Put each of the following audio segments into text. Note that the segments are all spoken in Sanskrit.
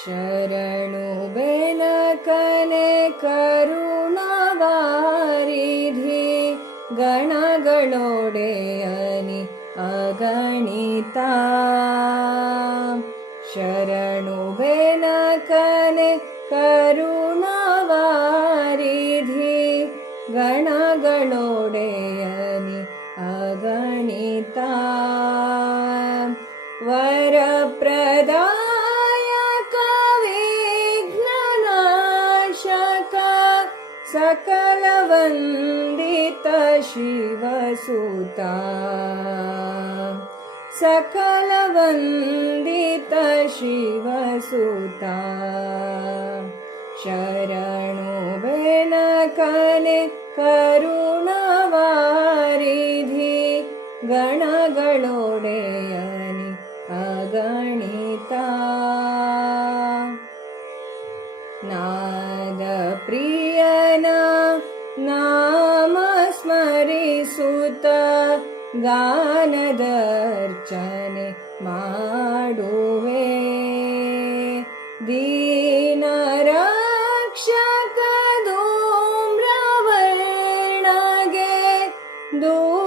शरणु बेनकने करुणावारिधि गणगणोडेयनि अगणिता शरणु बेनकने करुणावारिधि गणगणोडेयनि अगणिता वर सकलवन्दितशिवसुता। सकलवन्दितशिवसुता। सकलवन्दितवसुता शरणोबेनकनि करुणवारिधि गणगणोडेयनि अगणिता। नादप्रिय ಗಾನದರ್ಚನೆ ಮಾಡುವೆ ದೀನ ರಕ್ಷಕ ಧೂಮ್ರವರ್ಣಗೆ ಧೂಪದಾರತಿ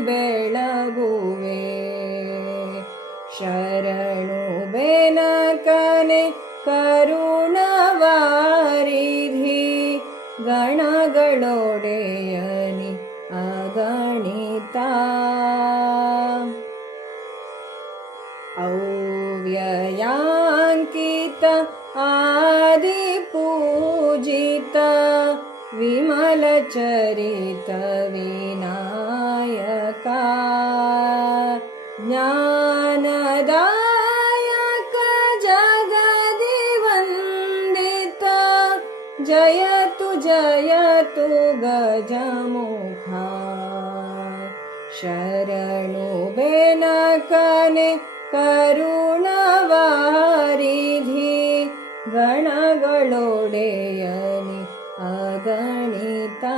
ಬೆಳಗುವೆ ಶರಣು औव्ययाङ्कित आदिपूजित विमलचरित विनायका ज्ञानदायक जगदिवन्दित जयतु जयतु गजमुखा। शरणोबेनकन् करुणवारिधि गणगळोडेयनि अगणिता।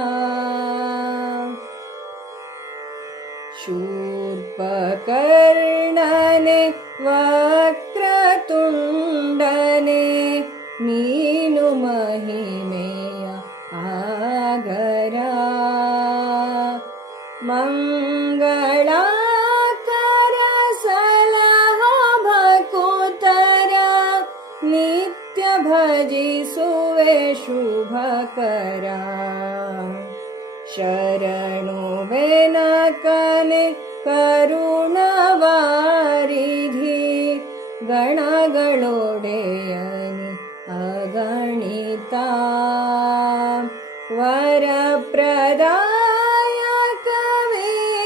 शूर्पकर्णने वक्रतुण्डने नीनु महिमेय आगरा। मम् शुभकरा। शरणो वेनकने करुणवारिधि। गणगणोडेयनि अगणिता। वरप्रदाय कविघनाशक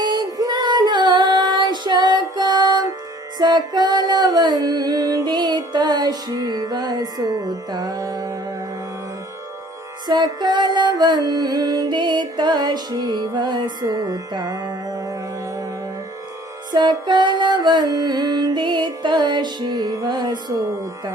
सकलवन्दित शिवसुता। सकलवन्दित शिवसुता सकलवन्दित शिवसुता